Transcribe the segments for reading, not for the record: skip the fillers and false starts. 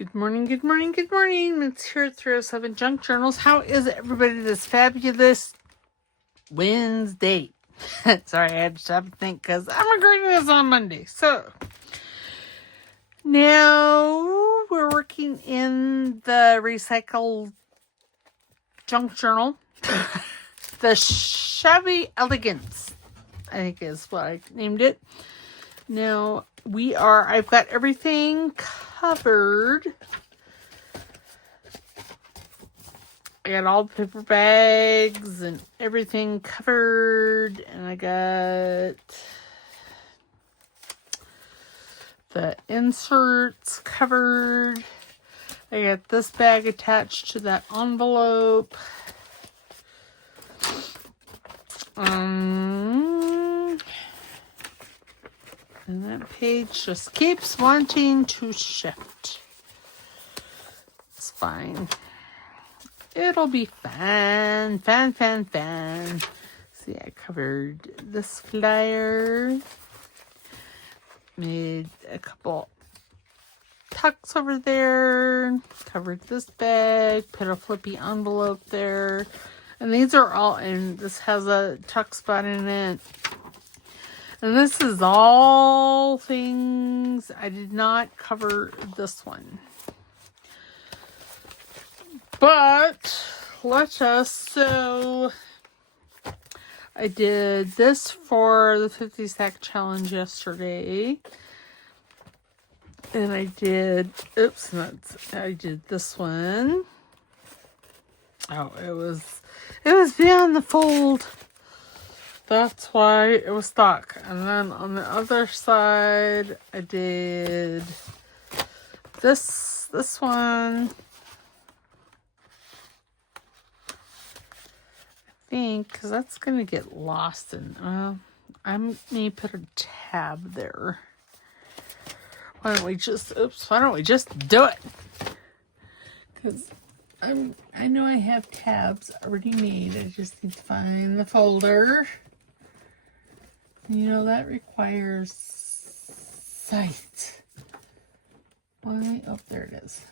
Good morning, good morning, good morning. It's here at 307 Junk Journals. How is everybody this fabulous Wednesday? Sorry, I had to stop and think because I'm recording this on Monday. So, now we're working in the recycled junk journal. The Shabby Elegance, I think is what I named it. Now, I've got everything covered. I got all the paper bags and everything covered, and I got the inserts covered. I got this bag attached to that envelope. And that page just keeps wanting to shift. It's fine. It'll be fun. See, I covered this flyer. Made a couple tucks over there. Covered this bag. Put a flippy envelope there. And these are all in. This has a tuck spot in it. And this is all things. I did not cover this one. But so I did this for the 50 stack challenge yesterday. And I did this one. Oh, it was beyond the fold. That's why it was stuck. And then on the other side, I did this one. I think, because that's going to get lost in, I may put a tab there. Why don't we just do it? Because I know I have tabs already made. I just need to find the folder. You know, that requires sight. Why? Oh, there it is.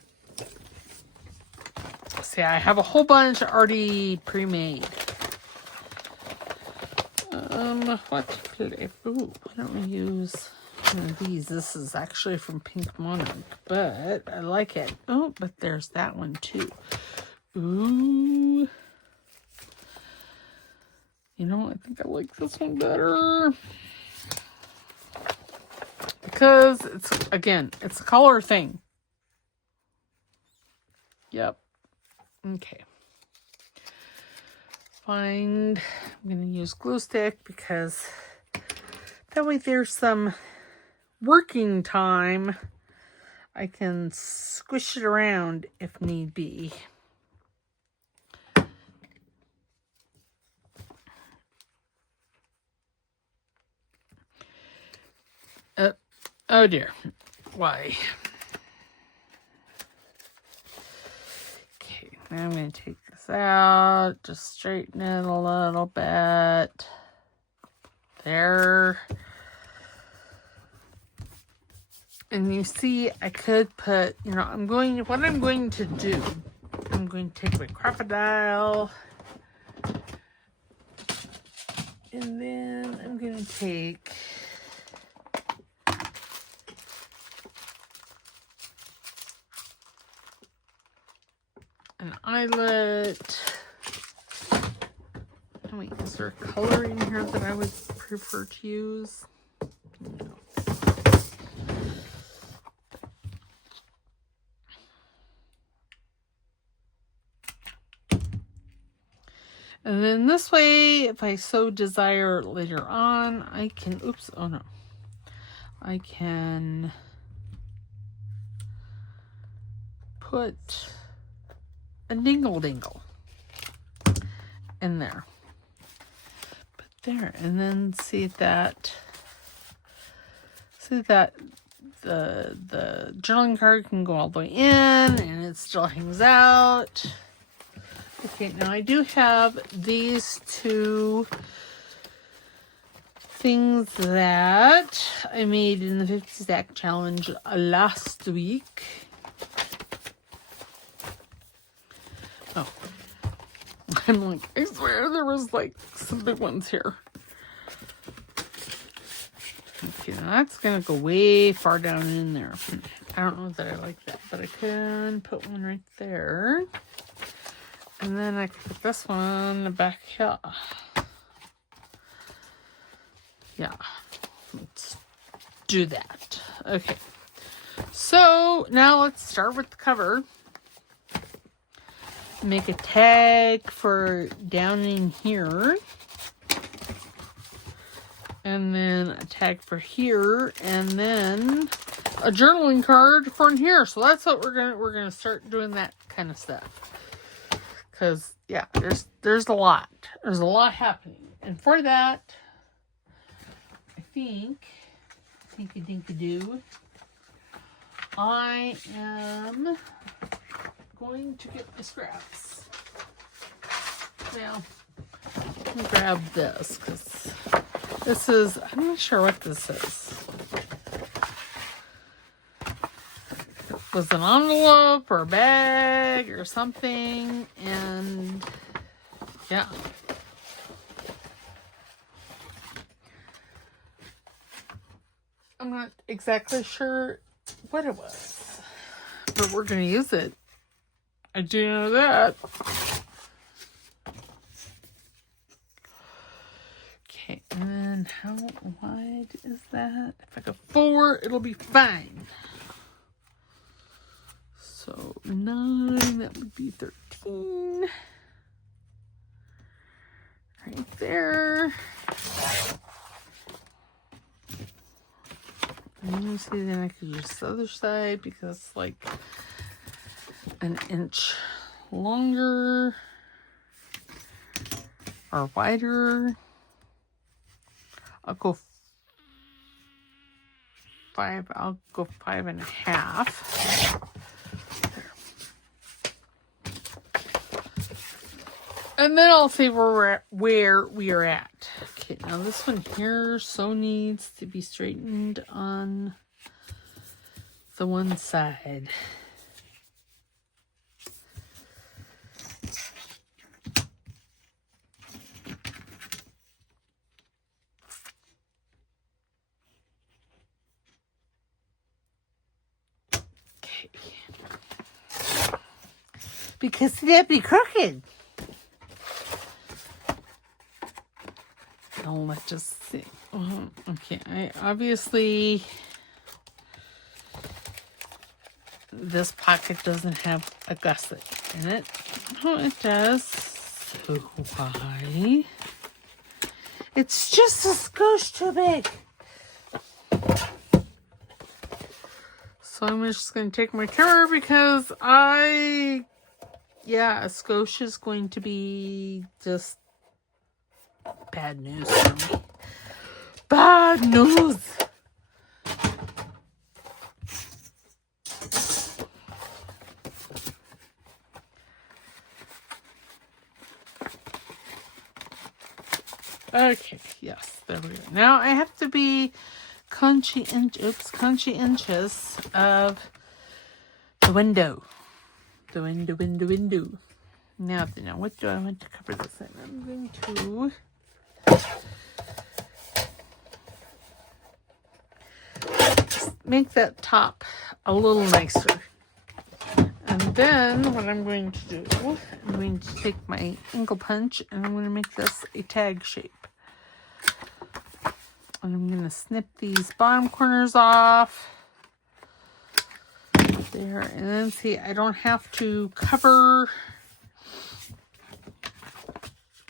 See, I have a whole bunch already pre-made. Why don't we use one of these? This is actually from Pink Monarch, but I like it. Oh, but there's that one too. Ooh. You know, I think I like this one better. Because it's a color thing. Yep. Okay. I'm going to use glue stick because that way there's some working time. I can squish it around if need be. Oh dear. Why? Okay, now I'm going to take this out. Just straighten it a little bit. There. And you see, I could put, what I'm going to do, I'm going to take my crocodile. And then I'm going to take an eyelet. Wait, is there a color in here that I would prefer to use? No. And then this way, if I so desire later on, I can, I can put a dingle in there. But there, and then see that the journaling card can go all the way in and it still hangs out. Okay, now I do have these two things that I made in the 50 stack challenge last week. Oh. I'm like, I swear there was like some big ones here. Okay, now that's going to go way far down in there. I don't know that I like that, but I can put one right there. And then I can put this one back here. Yeah, let's do that. Okay, so now let's start with the cover. Make a tag for down in here. And then a tag for here. And then a journaling card for in here. So that's what we're gonna start doing, that kind of stuff. Because yeah, there's a lot. There's a lot happening. And for that, I think I am going to get my scraps. Now, let me grab this, because this is, I'm not sure what this is. It was an envelope or a bag or something, and yeah. I'm not exactly sure what it was, but we're going to use it. I do know that. Okay, and then how wide is that? If I go 4, it'll be fine. So 9, that would be 13. Right there. And you see, then I could use the other side because it's like an inch longer or wider. I'll go 5. I'll go 5.5. And then I'll see where we are at. Okay, now this one here so needs to be straightened on the one side. Okay. Because that'd be crooked. Oh, let's just see. Okay, I obviously, this pocket doesn't have a gusset in it. Oh, it does. So why? It's just a skosh too big. So I'm just going to take my camera because a skosh is going to be just bad news for me. Bad news. Okay, yes, there we go. Now I have to be conscientious of the window. The window. Now, what do I want to cover this in? I'm going to make that top a little nicer. And then what I'm going to do, I'm going to take my ankle punch and I'm going to make this a tag shape. And I'm going to snip these bottom corners off. There, and then see, I don't have to cover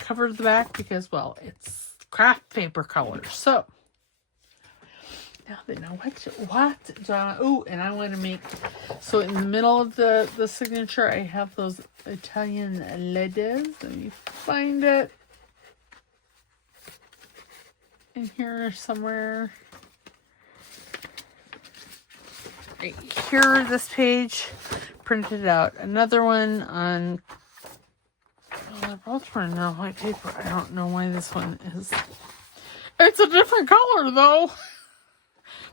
the back because, well, it's craft paper color. So now what oh, and I want to make, so in the middle of the signature I have those Italian letters. Let me find it in here somewhere. Right here, this page printed out. Another one on, well, they're both printed on white paper. I don't know why this one is. It's a different color though.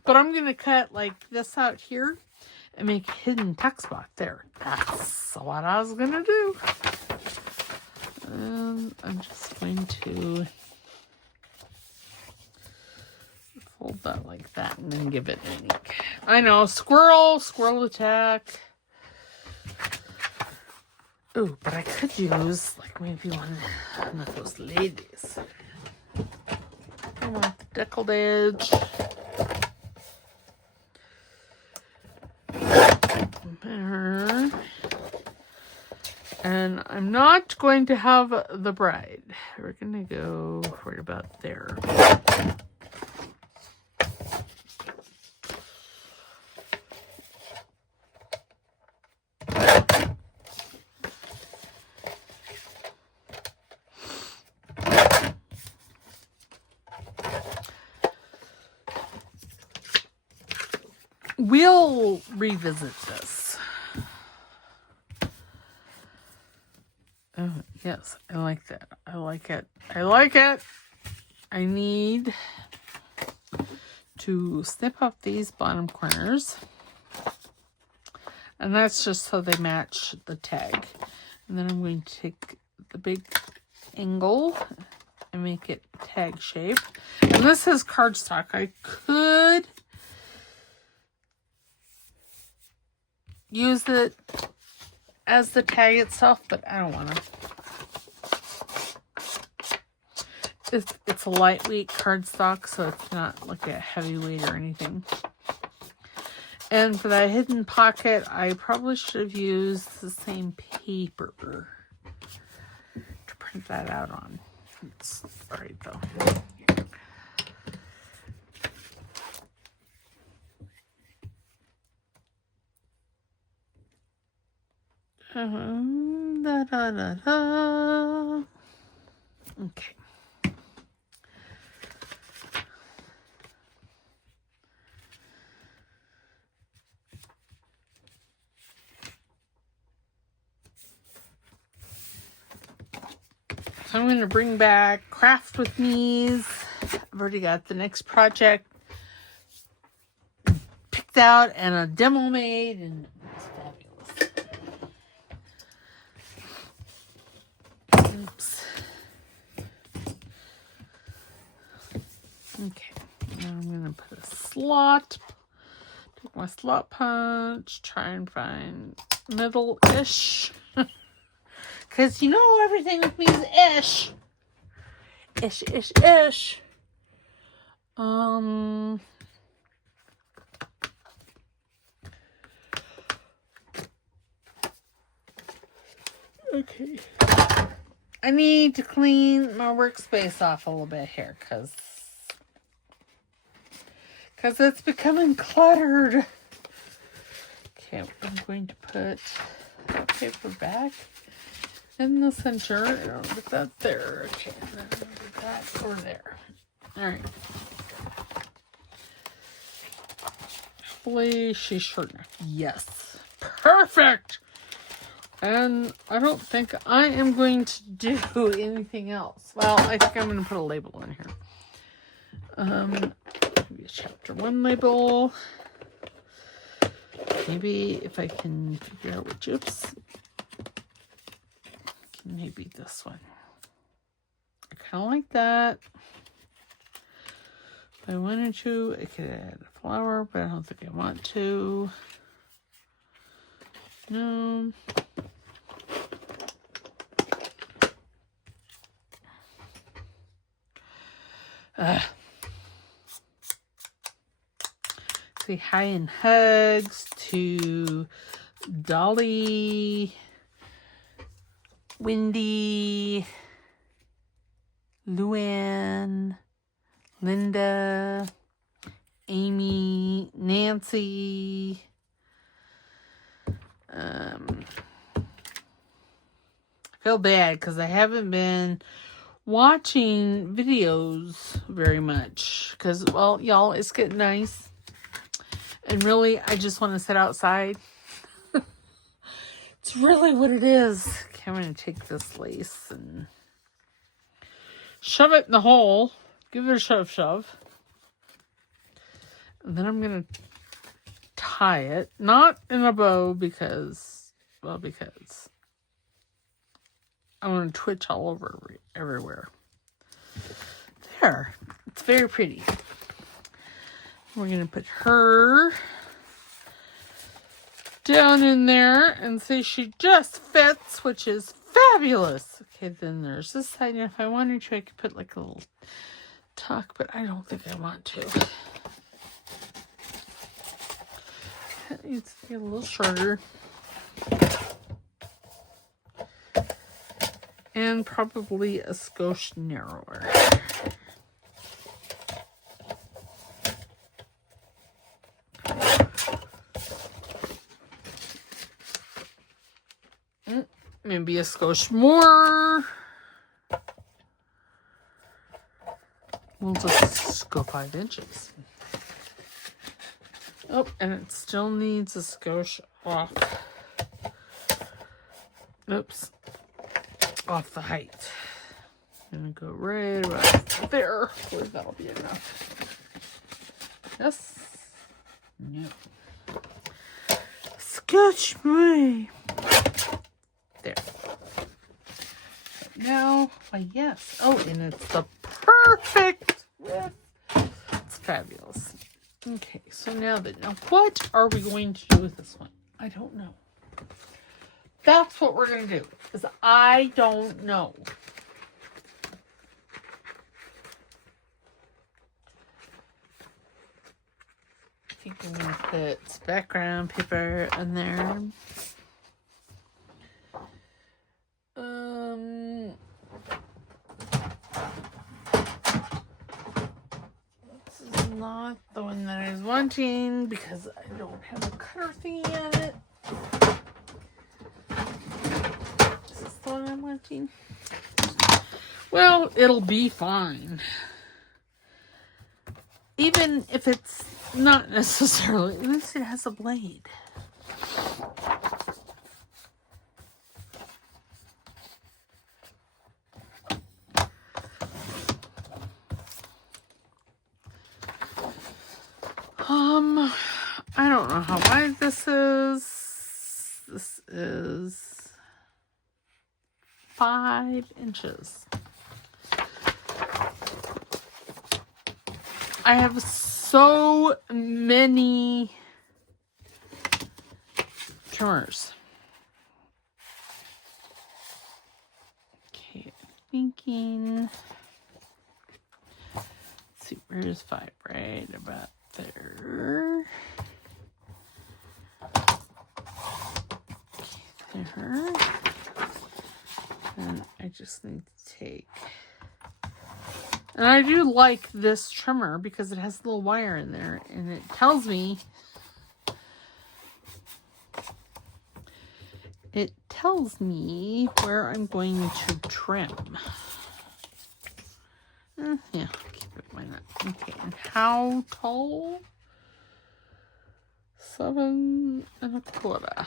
But I'm going to cut like this out here and make a hidden tuck spot there. That's what I was going to do. And I'm just going to fold that like that and then give it an ink. I know, squirrel attack. Oh, but I could use like maybe one of those ladies. I want the deckled edge. There. And I'm not going to have the bride. We're going to go right about there. We'll revisit this. Oh, yes, I like that. I like it. I like it. I need to snip up these bottom corners. And that's just so they match the tag. And then I'm going to take the big angle and make it tag shape. And this is cardstock. I could use it as the tag itself, but I don't want to. It's a lightweight cardstock, so it's not like a heavyweight or anything. And for that hidden pocket, I probably should have used the same paper to print that out on. It's all right though. Da, da, da, da. Okay. So I'm going to bring back Craft with Me's. I've already got the next project picked out and a demo made, and it's fabulous. Oops. Okay, now I'm going to put a slot. Take my slot punch, try and find middle-ish. Because you know everything with me is ish. Ish, ish, ish. Okay. I need to clean my workspace off a little bit here because it's becoming cluttered. Okay, I'm going to put that paper back in the center, and I'll put that there. Okay, and then I'll put that over there. All right. Hopefully she's short enough. Yes. Perfect! And I don't think I am going to do anything else. Well, I think I'm going to put a label in here. Maybe a chapter 1 label. Maybe if I can figure out which, oops. Maybe this one. I kind of like that. If I wanted to, I could add a flower, but I don't think I want to. No. Say hi and hugs to Dolly, Wendy, Luann, Linda, Amy, Nancy. I feel bad because I haven't been watching videos very much because, well, y'all, it's getting nice. And really, I just want to sit outside. It's really what it is. Okay, I'm going to take this lace and shove it in the hole. Give it a shove. And then I'm going to tie it. Not in a bow because I'm going to twitch all over everywhere. There. It's very pretty. We're going to put her down in there and see she just fits, which is fabulous. Okay, then there's this side. And if I wanted to, I could put like a little tuck, but I don't think I want to. It needs to be a little shorter. And probably a skosh narrower. Maybe a skosh more. We'll just go 5 inches. Oh, and it still needs a skosh off. Oops. Off the height. I'm gonna go right about there. Where that'll be enough. Yes. No. Sketch me. There. Now, why yes. Oh, and it's the perfect width. It's fabulous. Okay, so now what are we going to do with this one? I don't know. That's what we're going to do, because I don't know. I think I'm going to put background paper in there. This is not the one that I was wanting, because I don't have a cutter thingy on it. One I'm wanting. Well, it'll be fine. Even if it's not necessarily, at least it has a blade. I don't know how wide this is. This is 5 inches. I have so many trimmers. Okay, thinking. Let's see, where's 5? Right about there. Okay, there. And I just need to take, and I do like this trimmer because it has a little wire in there and it tells me where I'm going to trim. Yeah, keep it, why not? Okay, and how tall? 7 1/4.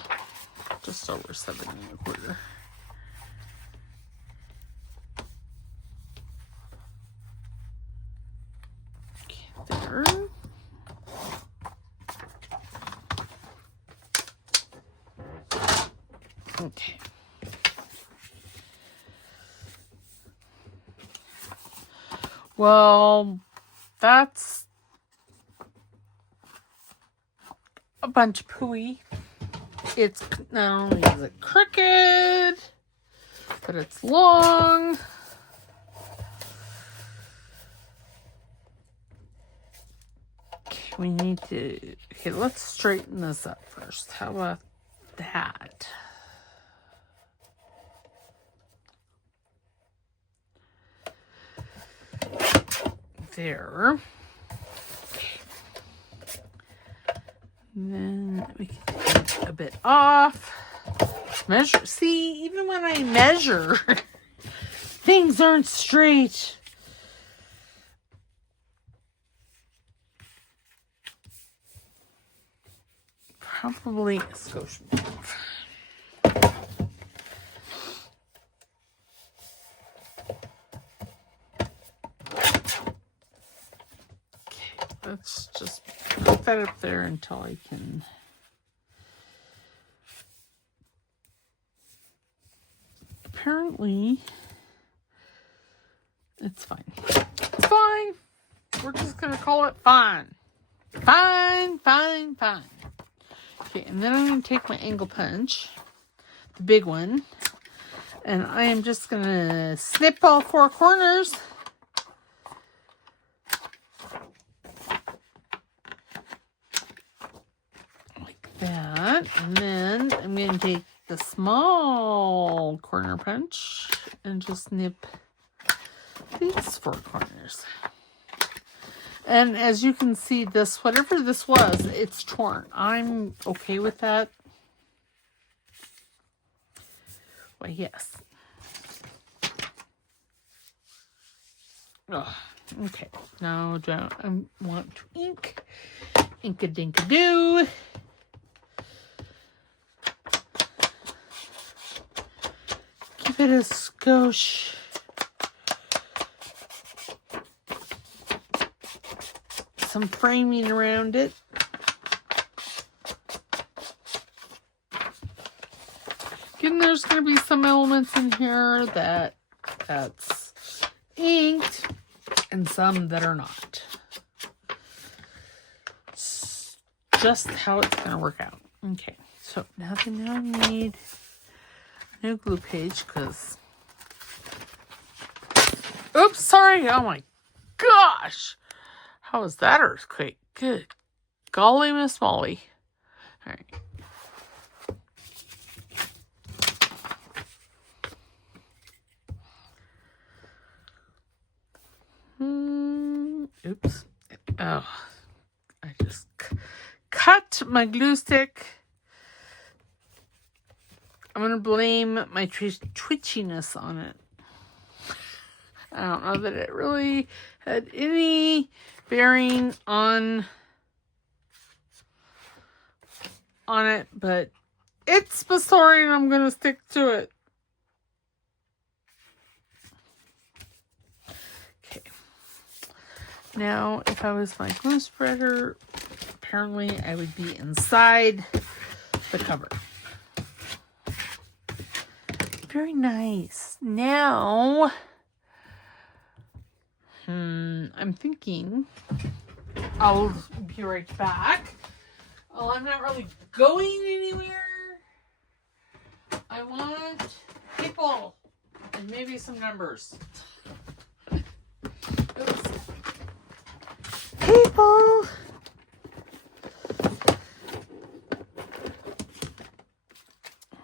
Just over 7 1/4. There. Okay. Well, that's a bunch of pooey. It's not only is it crooked, but it's long. We need to, okay, let's straighten this up first. How about that? There. Okay. And then we can take a bit off. Measure. See, even when I measure, things aren't straight. Probably a skosh move. Okay, let's just put that up there until I can. apparently it's fine. It's fine. We're just going to call it fine. Fine, fine, fine. Okay, and then I'm going to take my angle punch, the big one, and I am just going to snip all 4 corners. Like that. And then I'm going to take the small corner punch and just snip these 4 corners. And as you can see, this, whatever this was, it's torn. I'm okay with that. Why, yes. Oh, okay. Now don't I want to ink. Ink-a-dink-a-doo. Give it a skosh. Some framing around it. Again, there's going to be some elements in here that's inked and some that are not. It's just how it's going to work out. Okay, so now I need a new glue page because... Oops, sorry. Oh my gosh. How was that earthquake? Good golly, Miss Molly. All right. Oops. Oh, I just cut my glue stick. I'm going to blame my twitchiness on it. I don't know that it really had any bearing on it, but it's the story and I'm going to stick to it. Okay. Now, if I was my glue spreader, apparently I would be inside the cover. Very nice. Now, I'm thinking I'll be right back. Well, I'm not really going anywhere. I want people and maybe some numbers. Oops. People.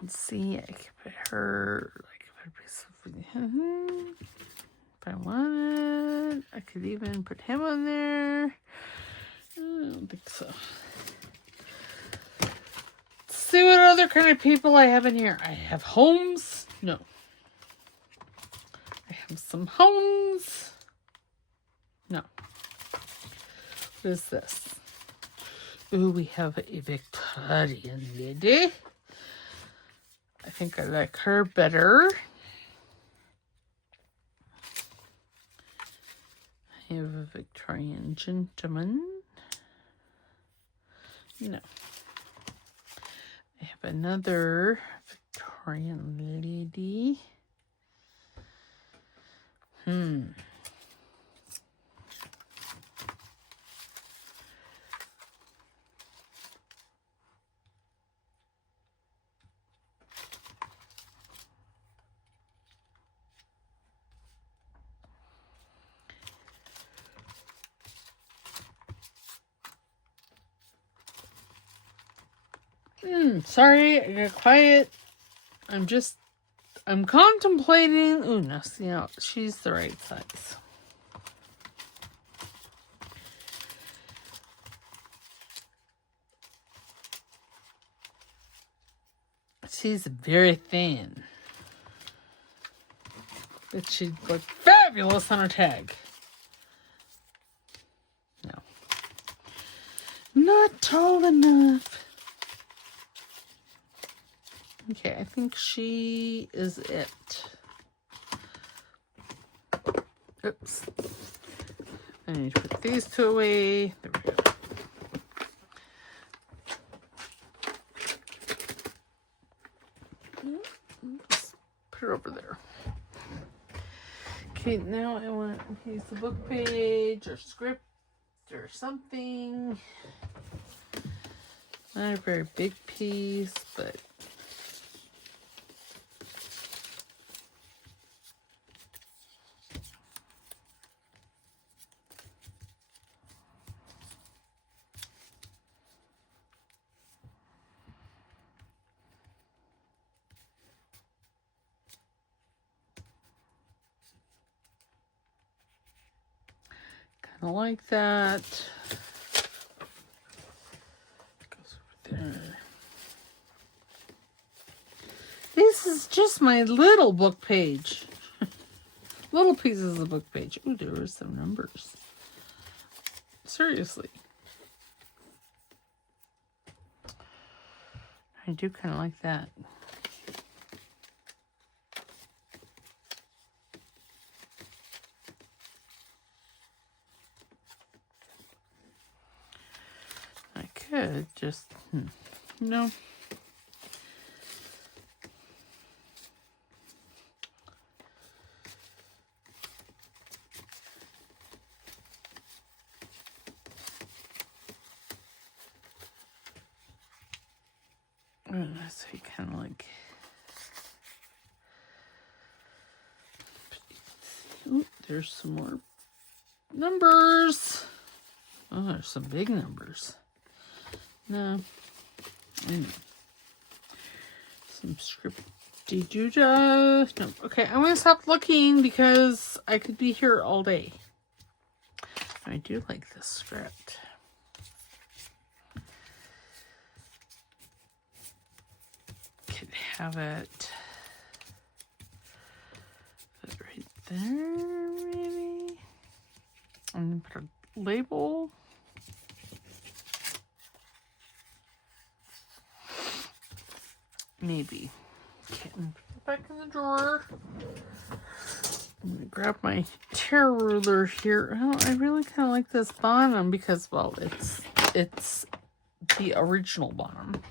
Let's see. I could put her like if I wanted. I could even put him on there. I don't think so. Let's see what other kind of people I have in here. I have homes. No. I have some homes. No. What is this? Ooh, we have a Victorian lady. I think I like her better. I have a Victorian gentleman. No. I have another Victorian lady. Sorry, I got quiet. I'm contemplating. Ooh, no, see how she's the right size. She's very thin. But she'd look fabulous on a tag. No. Not tall enough. Okay, I think she is it. Oops. I need to put these two away. There we go. Put it over there. Okay, now I want to use the book page or script or something. Not a very big piece, but kind of like that. Goes over there. This is just my little book page. Little pieces of the book page. Ooh, there were some numbers. Seriously. I do kind of like that. I could just, no. So you kind of like, ooh, there's some more numbers. Oh, there's some big numbers. No, I know. Some scripty doodah. No, okay, I'm gonna stop looking because I could be here all day. I do like this script. Could have it right there, maybe. And then put a label. Maybe. Okay, I'm gonna put it back in the drawer. I'm gonna grab my tear ruler here. Oh, I really kind of like this bottom because, well, it's the original bottom.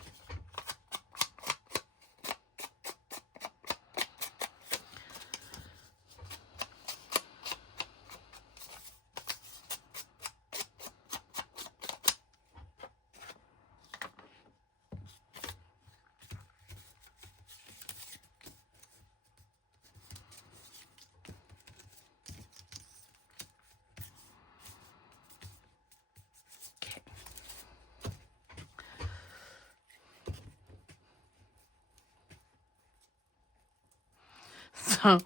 So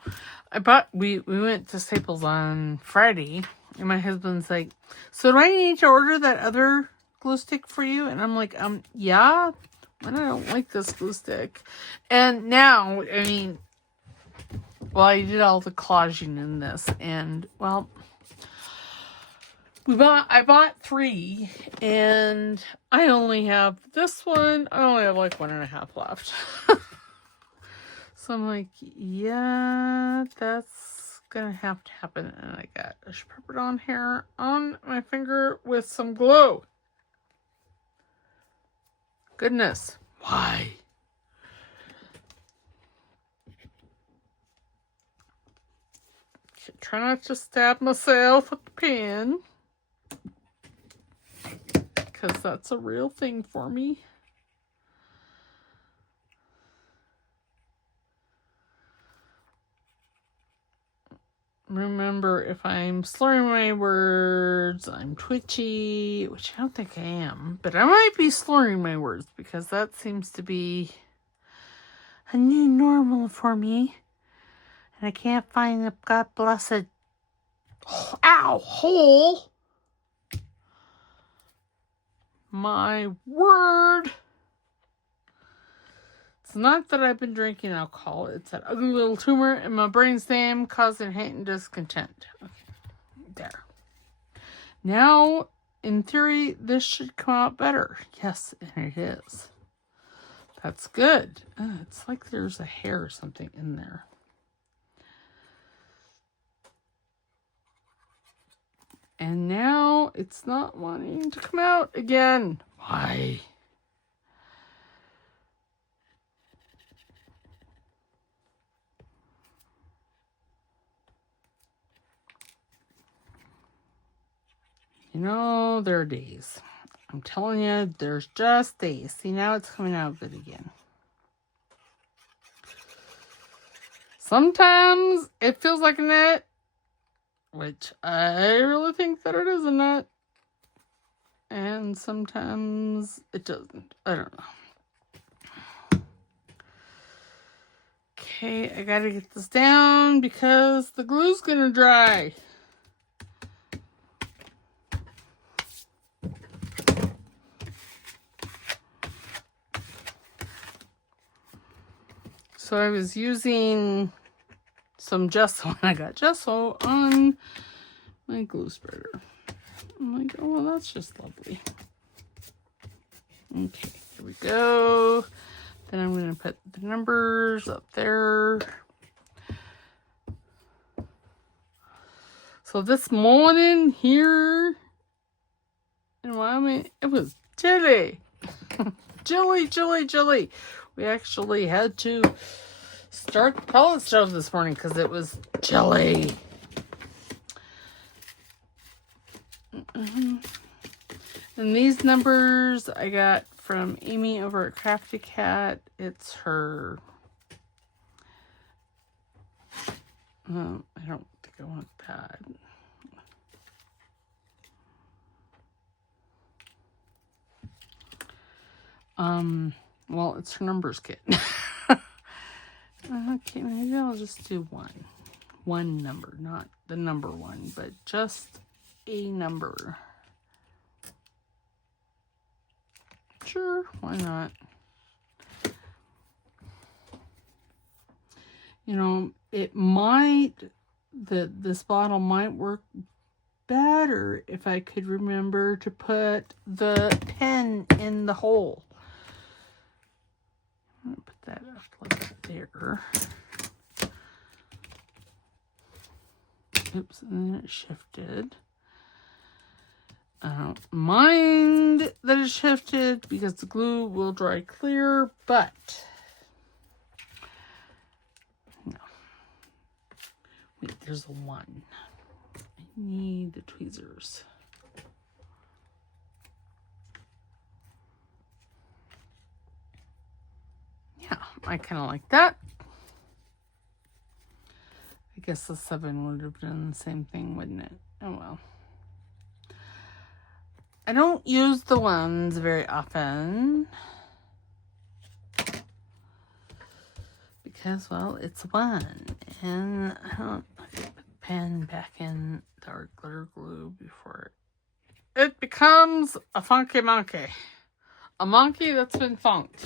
we went to Staples on Friday, and my husband's like, so do I need to order that other glue stick for you? And I'm like, yeah, and I don't like this glue stick. And now, I mean, well, I did all the collaging in this, and well, I bought 3, and I only have this one. I only have like 1.5 left. So I'm like, yeah, that's gonna have to happen. And I got a peppered on hair on my finger with some glue. Goodness, why? Try not to stab myself with the pen, because that's a real thing for me. Remember, if I'm slurring my words, I'm twitchy, which I don't think I am, but I might be slurring my words because that seems to be a new normal for me. And I can't find the God blessed hole. My word. It's not that I've been drinking alcohol. It's that ugly little tumor in my brainstem causing hate and discontent. Okay. There. Now, in theory, this should come out better. Yes, and it is. That's good. It's like there's a hair or something in there. And now it's not wanting to come out again. Why? You know, there are days. I'm telling you, there's just days. See, now it's coming out good again. Sometimes it feels like a net, which I really think that it is a net. And sometimes it doesn't. I don't know. Okay, I gotta get this down because the glue's gonna dry. So I was using some gesso, and I got gesso on my glue spreader. I'm like, oh, well, that's just lovely. Okay, here we go. Then I'm going to put the numbers up there. So this morning here in Wyoming, it was chilly. Chilly. We actually had to start the pellet stove this morning because it was chilly. And these numbers I got from Amy over at Crafty Cat. It's her... I don't think I want that. Well, it's her numbers kit. Okay, maybe I'll just do one number, not the number one, but just a number. Sure, why not? You know, it might, this bottle might work better if I could remember to put the pen in the hole. I'm gonna put that up like there. Oops, and then it shifted. I don't mind that it shifted because the glue will dry clear, but no. Wait, there's a 1. I need the tweezers. Yeah, I kind of like that. I guess the 7 would have done the same thing, wouldn't it? Oh well. I don't use the ones very often because, well, it's 1, and I don't put the pen back in the glitter glue before it becomes a funky monkey. A monkey that's been funked.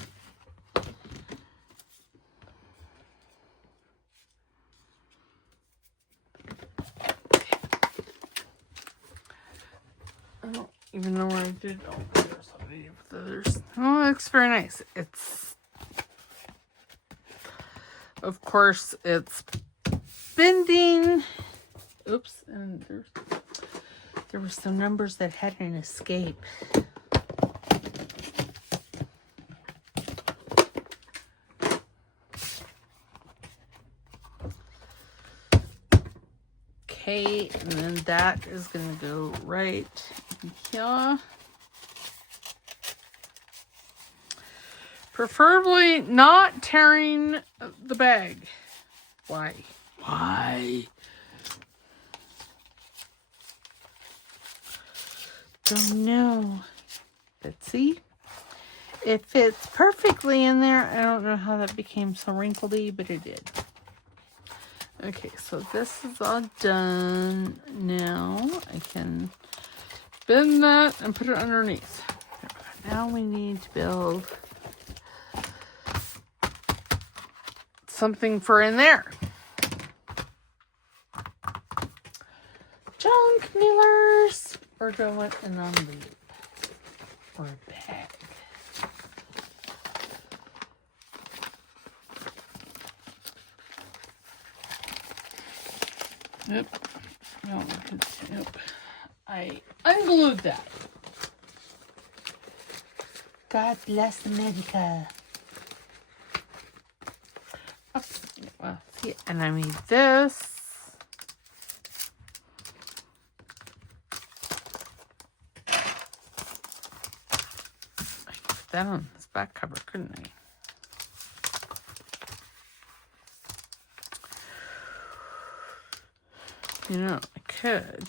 I don't even know where I did. Oh, there's somebody with the others. Oh, it looks very nice. It's, of course, it's bending. Oops, and there were some numbers that had an escape. Okay, and then that is going to go right here. Preferably not tearing the bag. Why? Don't know. But see, it fits perfectly in there. I don't know how that became so wrinkledy, but it did. Okay, so this is all done. Now I can bend that and put it underneath. Now we need to build something for in there. Junk millers. Or do I want an envelope or a bag? Nope. No, nope. I unglued that. God bless America. Oh, well, see, and I made this. that on this back cover, couldn't I? You know, I could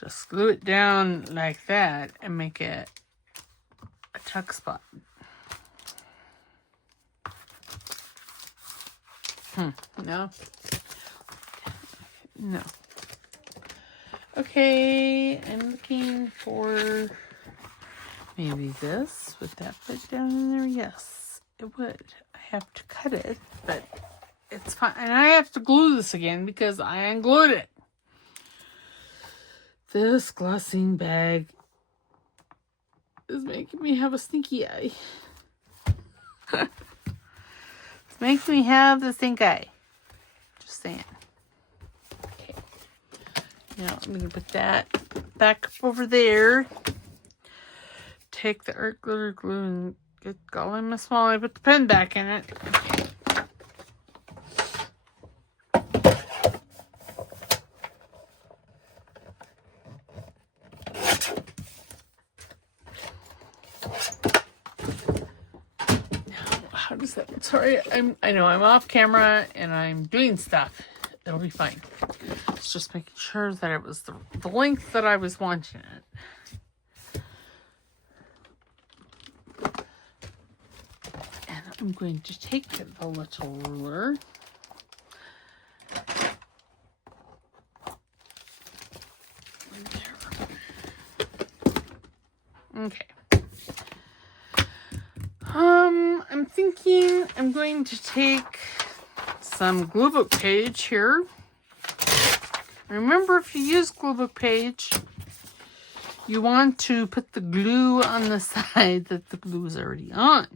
just glue it down like that and make it a tuck spot. No. No. Okay, I'm looking for maybe this. Would that fit down in there? Yes, it would. I have to cut it, but it's fine. And I have to glue this again because I unglued it. This glossing bag is making me have a stinky eye. It's making me have the stink eye. Just saying. Okay. Now I'm going to put that back up over there. Take the art glitter glue and get all in my small eye. Put the pen back in it. Okay. How does that? Sorry, I know I'm off camera and I'm doing stuff. It'll be fine. It's just making sure that it was the length that I was wanting it. And I'm going to take the little ruler. Okay. I'm thinking I'm going to take some glue book page here. Remember, if you use glue book page, you want to put the glue on the side that the glue is already on.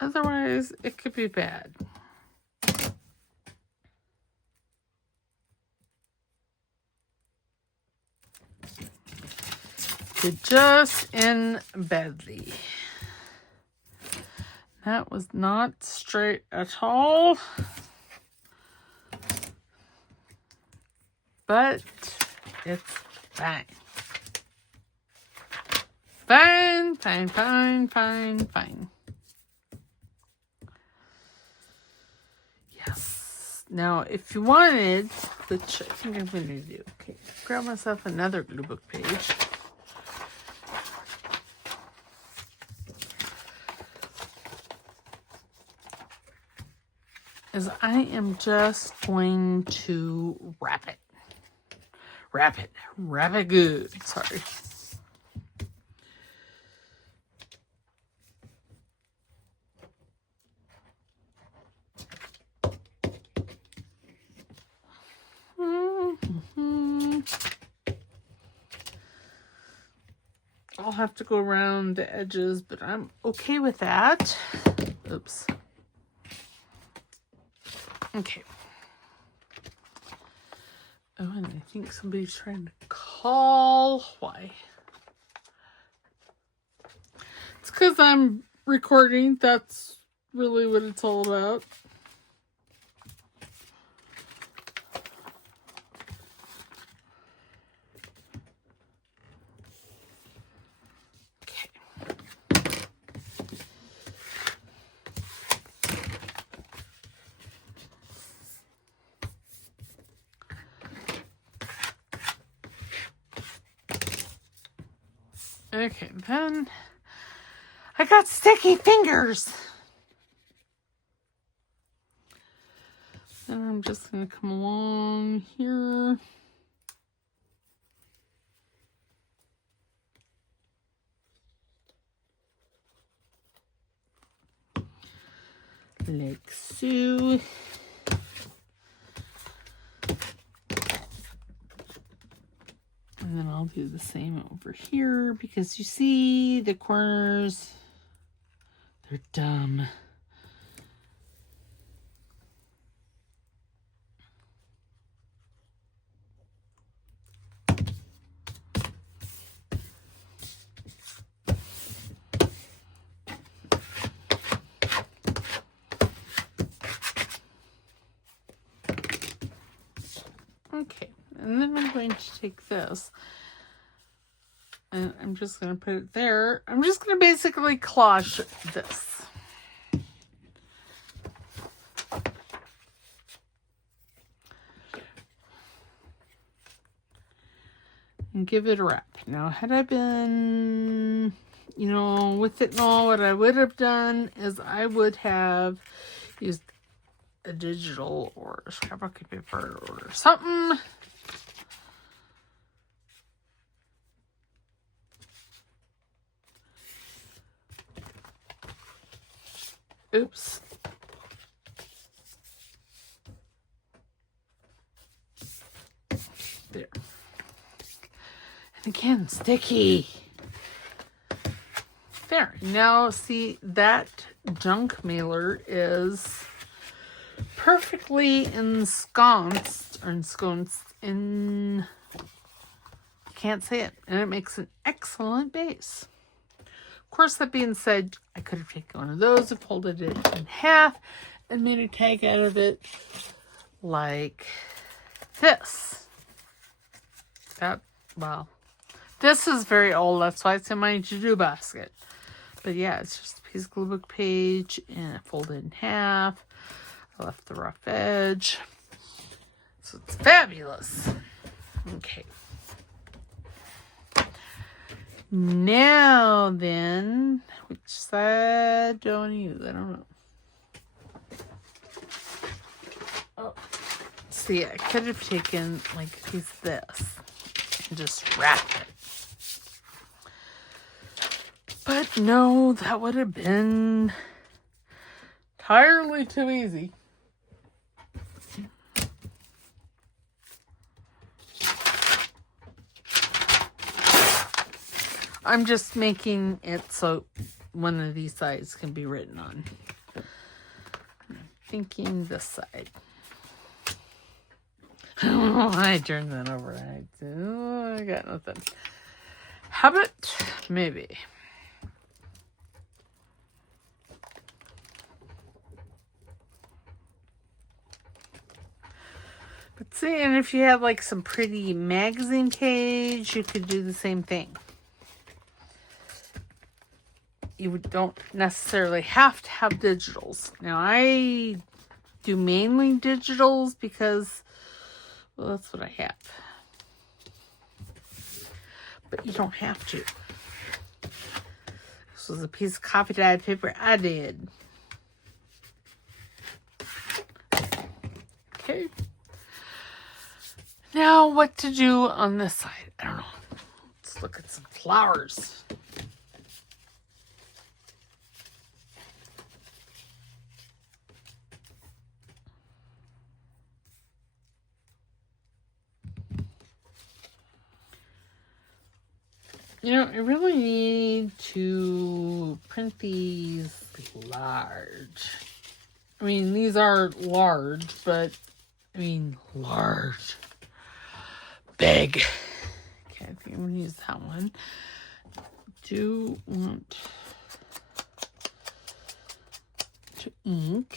Otherwise, it could be bad. Could just end badly. That was not straight at all. But it's fine. Fine, fine, fine, fine, fine. Yes. Now, if you wanted, which I think I'm going to do. Okay, grab myself another glue book page. Is I am just going to wrap it. Wrap it good. Sorry. I'll have to go around the edges, but I'm okay with that. Oops. Okay. Oh, and I think somebody's trying to call. Why? It's because I'm recording. That's really what it's all about. Okay, then I got sticky fingers. And I'm just going to come along here. Like so. And then I'll do the same over here because you see the corners, they're dumb. Okay, and then I'm going to take this. And I'm just going to put it there. I'm just going to basically collage this. And give it a wrap. Now, had I been, you know, with it and all, what I would have done is I would have used a digital or a scrapbook paper or something. Oops. There. And again, sticky. There. Now, see, that junk mailer is perfectly ensconced in, I can't say it, and it makes an excellent base. Of course, that being said, I could have taken one of those and folded it in half and made a tag out of it like this. Well, this is very old. That's why it's in my to-do basket. But yeah, it's just a piece of glue book page and I folded in half. I left the rough edge. So it's fabulous. Okay. Now then, which side do I want to use? I don't know. Oh, see, I could have taken like a piece of this and just wrap it. But no, that would have been entirely too easy. I'm just making it so one of these sides can be written on. I'm thinking this side. Oh, I turned that over. I got nothing. Habit? Maybe. But see, and if you have like some pretty magazine page, you could do the same thing. You don't necessarily have to have digitals. Now, I do mainly digitals because, well, that's what I have. But you don't have to. This was a piece of copy dyed paper I did. Okay. Now, what to do on this side? I don't know. Let's look at some flowers. You know, I really need to print these large. I mean, these are large, but I mean, large. Big. Okay, I think I'm going to use that one. Do want to ink.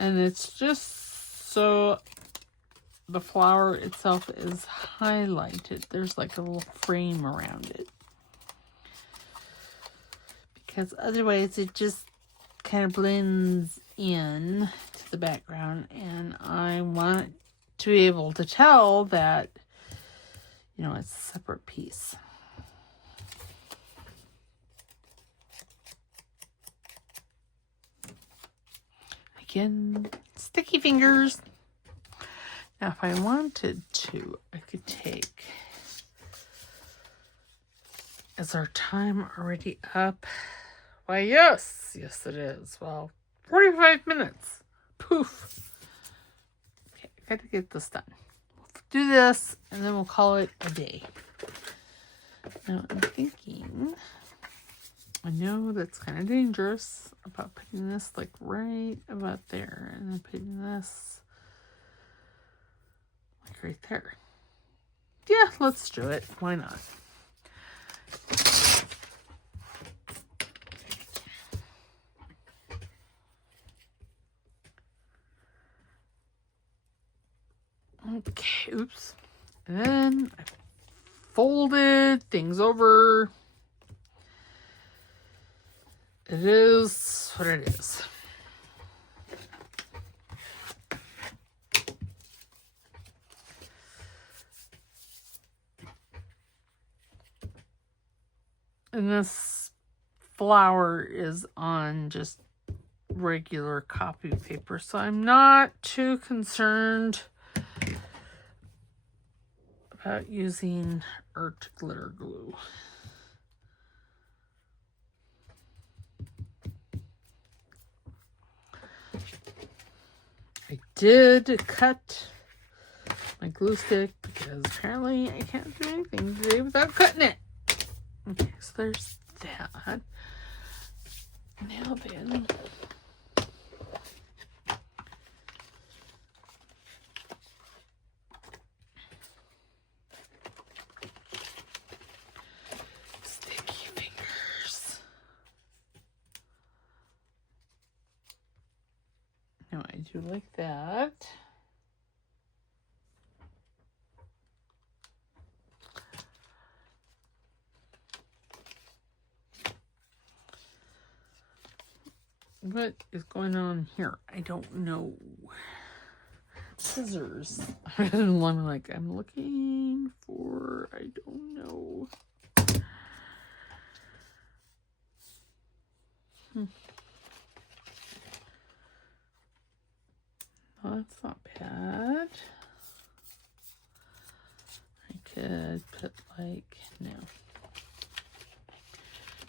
And it's just so the flower itself is highlighted. There's like a little frame around it. Because otherwise it just kind of blends in to the background. And I want to be able to tell that, you know, it's a separate piece. Again, sticky fingers. Now, if I wanted to, I could take, is our time already up? Why, yes. Yes, it is. Well, 45 minutes. Poof. Okay, I gotta get this done. We'll do this, and then we'll call it a day. Now, I'm thinking, I know that's kind of dangerous about putting this like right about there, and then putting this like right there. Yeah, let's do it. Why not? Okay, oops. And then I folded things over. It is what it is. And this flower is on just regular copy paper, so I'm not too concerned about using art glitter glue. I did cut my glue stick because apparently I can't do anything today without cutting it. Okay, so there's that. Now then, sticky fingers. Now I do like that. What is going on here? I don't know. Scissors. I'm like, I'm looking for, I don't know. Oh, that's not bad. I could put like, no.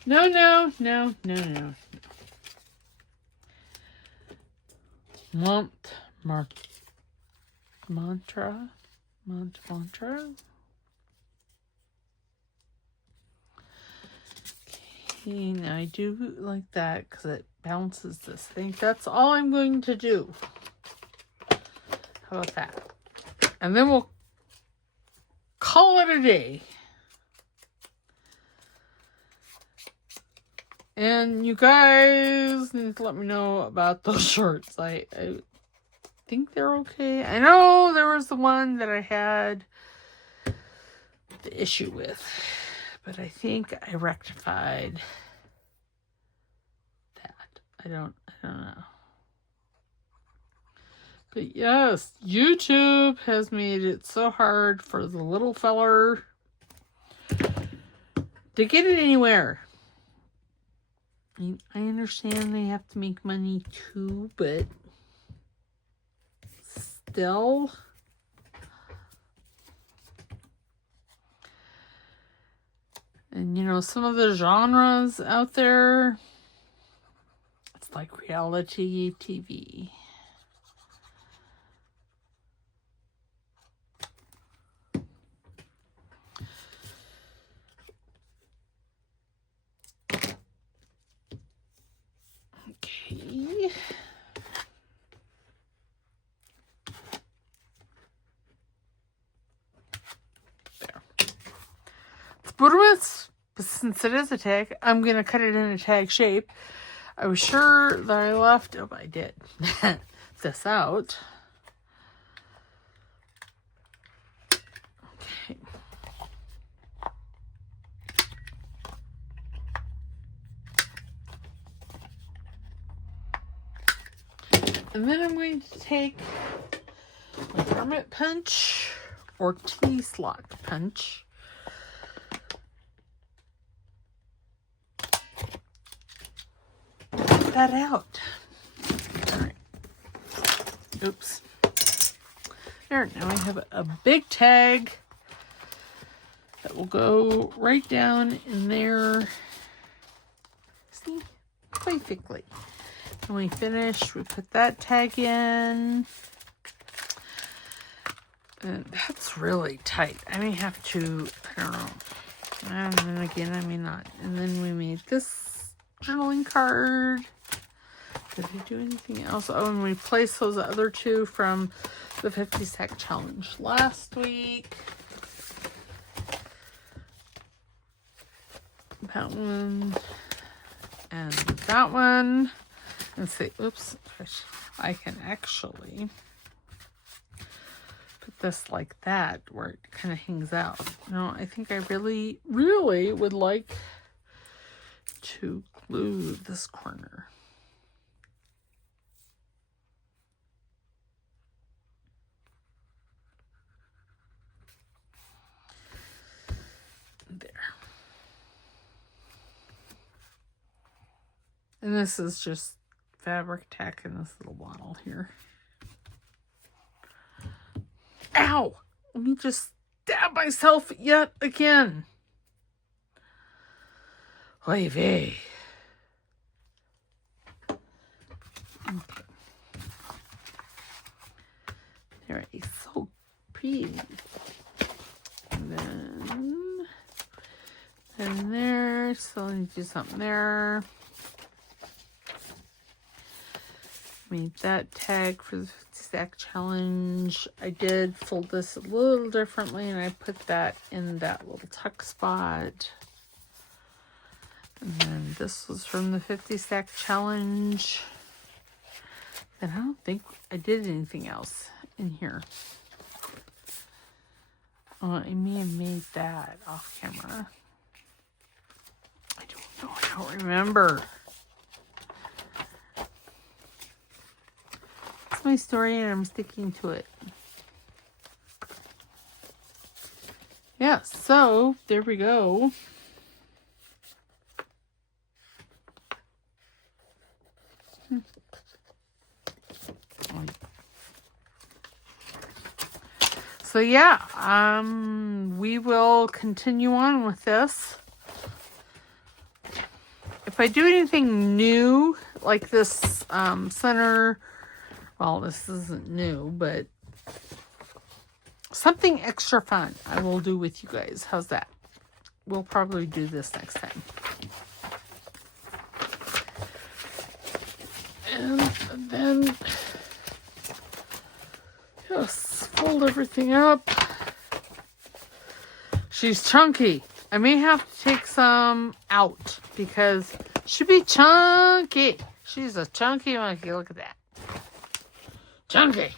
No. Mantra. Okay, now I do like that because it bounces this. I think that's all I'm going to do. How about that? And then we'll call it a day. And you guys need to let me know about those shorts. I think they're okay. I know there was the one that I had the issue with, but I think I rectified that. I don't know. But yes, YouTube has made it so hard for the little feller to get it anywhere. I understand they have to make money too, but still. And you know, some of the genres out there, it's like reality TV. Okay. There. Let's put it, but since it is a tag, I'm going to cut it in a tag shape. I was sure that I left, oh, I did, this out. Okay. And then I'm going to take my garment punch or T-slot punch. Cut that out. All right. Oops. There, now I have a big tag that will go right down in there. See? Perfectly. When we finish, we put that tag in. And that's really tight. I may have to, I don't know. And then again, I may not. And then we made this journaling card. Did we do anything else? Oh, and we placed those other two from the 50 stack challenge last week. That one. And that one. Let's see. Oops. I can actually put this like that, where it kind of hangs out. No, I think I really, really would like to glue this corner. There. And this is just fabric tack in this little bottle here. Ow! Let me just stab myself yet again. Oy vey. Okay. There, it's so pretty. And then there, so let me do something there. Made that tag for the 50 stack challenge. I did fold this a little differently, and I put that in that little tuck spot. And then this was from the 50 stack challenge. And I don't think I did anything else in here. I may have made that off camera. I don't know. I don't remember. It's my story, and I'm sticking to it. Yeah, so there we go. So yeah, we will continue on with this. If I do anything new, like this center, well, this isn't new, but something extra fun I will do with you guys. How's that? We'll probably do this next time. And then, yes, fold everything up. She's chunky. I may have to take some out because she'd be chunky. She's a chunky monkey. Look at that. Chunky.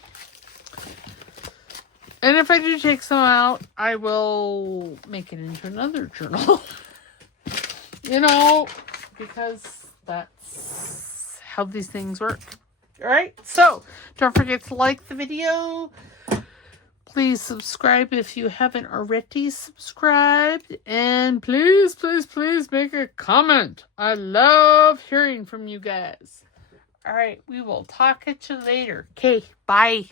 And if I do take some out, I will make it into another journal. You know, because that's how these things work. All right. So don't forget to like the video. Please subscribe if you haven't already subscribed. And please, please, please make a comment. I love hearing from you guys. All right. We will talk at you later. Okay. Bye.